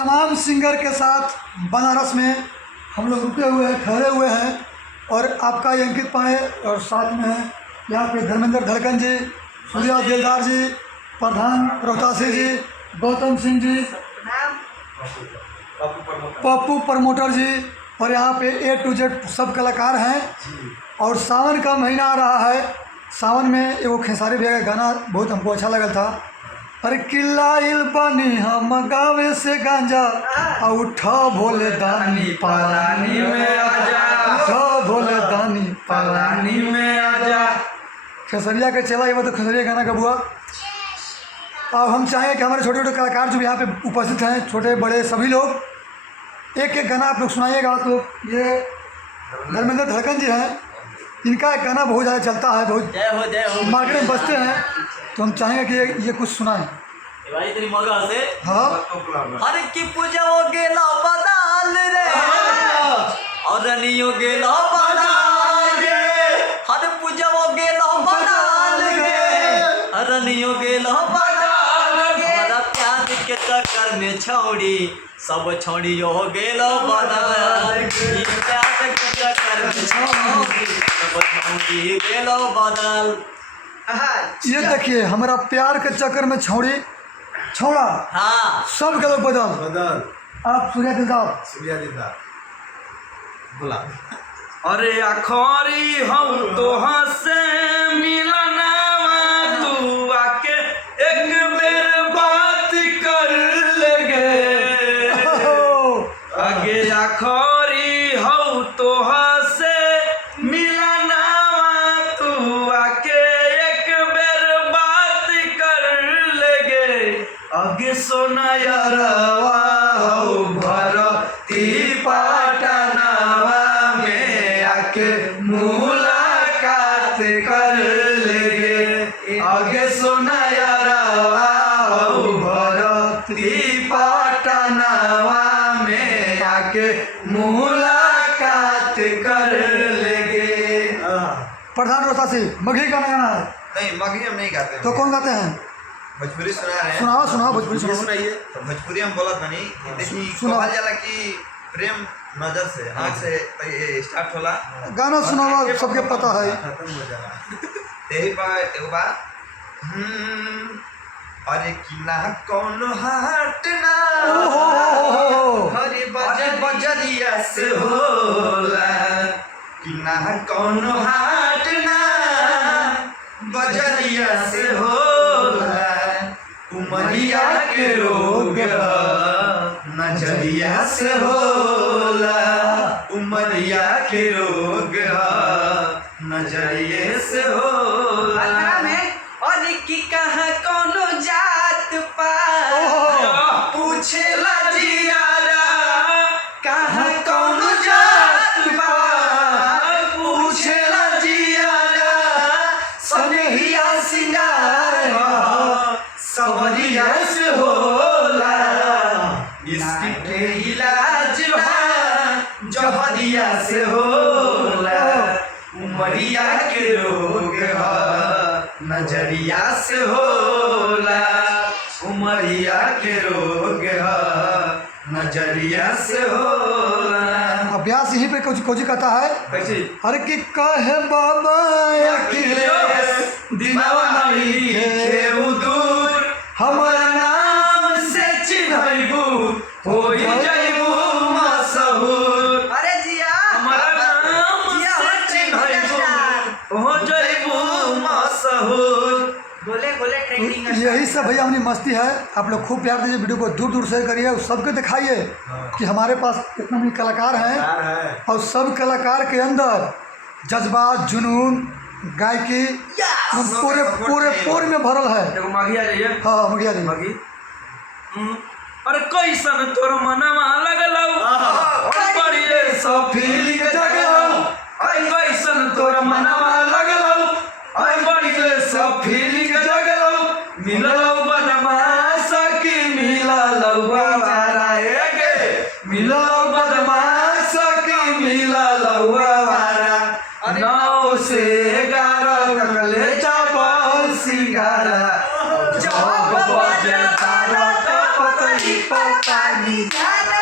तमाम सिंगर के साथ बनारस में हम लोग रुके हुए हैं, ठहरे हुए हैं। और आपका ये अंकित पांडे और साथ में है यहाँ पे धर्मेंद्र धड़कन जी, सूर्या दिलदार जी, प्रधान रोहतासी जी, गौतम सिंह जी, पप्पू प्रमोटर जी, और यहाँ पे A to Z सब कलाकार हैं। और सावन का महीना आ रहा है। सावन में एगो खेसारी भैया का गाना बहुत हमको अच्छा लगा था। अरे किल्लाइल बनी हम गावे से गांजा उठा भोले दानी पालानी में आजा, उठा भोले दानी पालानी में आजा। खेसरिया के चला ये तो खेसरिया गाना का बुआ। अब हम चाहें कि हमारे छोटे छोटे कलाकार जो यहाँ पे उपस्थित हैं, छोटे बड़े सभी लोग, एक एक गाना आप लोग सुनाइएगा। तो ये धर्मेंद्र धड़कन जी हैं, इनका एक गाना बहुत ज़्यादा चलता है, बहुत मार्केट में बजते हैं। तो हम चाहेंगे कि ये कुछ सुनाएं। भाई तेरी मगा से हाँ, अरे की पूजा हो गेला बदाल रे, और रनियो गेला बदाल रे, हर पूजा हो गेला बदाल रे, रनियो गेला बदाल रे। हमारा प्यार के चक्कर में छोड़ी सब छोड़ी हो गेला बदाल, प्यार के चक्कर में छोड़ी सब छोड़ी गेला बदाल। ये देखिए हमारा प्यार के चक्कर में छौड़ा हाँ सब गलत बदल। आप सूर्या दिलदार बोला। अरे आखरी हम तो हंसे मिलना तू आके एक बेर बात कर लेगे, आगे आखरी हम तो हंसे मिलना तू आके एक बेर बात कर लेगे, आगे सोना यारवा हो भरती पाटनावा में आके मुलाकात कर लेगे, आगे सोना यारवा हो भरती पाटनावा में आके मुलाकात कर लेगे। प्रधान रोहतासी मगही गाना गाना है? नहीं, मगही हम नहीं गाते। तो कौन गाते हैं? भोजपुरी सुना रहे हैं। सुनाओ भोजपुरी सुनाइए। तो भोजपुरी हम बोलत बनी कि देखी कहल जाला कि प्रेम नजर से आँख से ये स्टार्ट होला। गाना सुनावा सबके पता है। खत्म हो जाला। यही पर एगो बात, अरे कि ना कौन हाट ना हरे बजरिया से होला, कि ना कौन हाट ना बजरिया से होला, उमरिया के रोग नजरिया से होला, उमरिया के रोग नजरिए से होला। और कि कहाँ कोनो जात पात पूछेला जियारा, कहाँ कोनो जात पात पूछेला जियारा, सनहिया सिंगार सवरिया से होला, इसके इलाज जहरिया से होला, उमरिया के रोग नजरिया से होला, उमरिया के रोग नजरिया से होला। अभ्यास यहीं पे कुछ कहता है। कैसे? अरे कि कहे बाबा अखिलेश दीवाना खेऊ दूर, हमारा नाम से चिन्हबू हो जाइबू मशहूर। अरे जिया हमारा नाम से चिन्हबू हो जाइबू मशहूर। बोले ट्रेंडिंग तो यही सब भैया अपनी मस्ती है। आप लोग खूब प्यार दीजिए, वीडियो को दूर दूर से करिए और सबके दिखाइए कि हमारे पास कितने भी कलाकार हैं। और सब कलाकार के अंदर जज्बात, जुनून, गायकी पूरे में भरल है। एगो मगी आ रही है। हाँ मगिया जी। मगी अरे कैसन तोर मनवा लगलौ, बढ़िए सो फीलिंग जगलौ, कैसन तोर मनवा लगलौ, बढ़िए सो फीलिंग जगलौ, मिललौ बदमाश की मिललौ आवारा गे, मिललौ बदमाश की मिललौ आवारा, 9 से 11 तकले चापल सिंगारा, जब बजे तारा तो पतली पतानी जान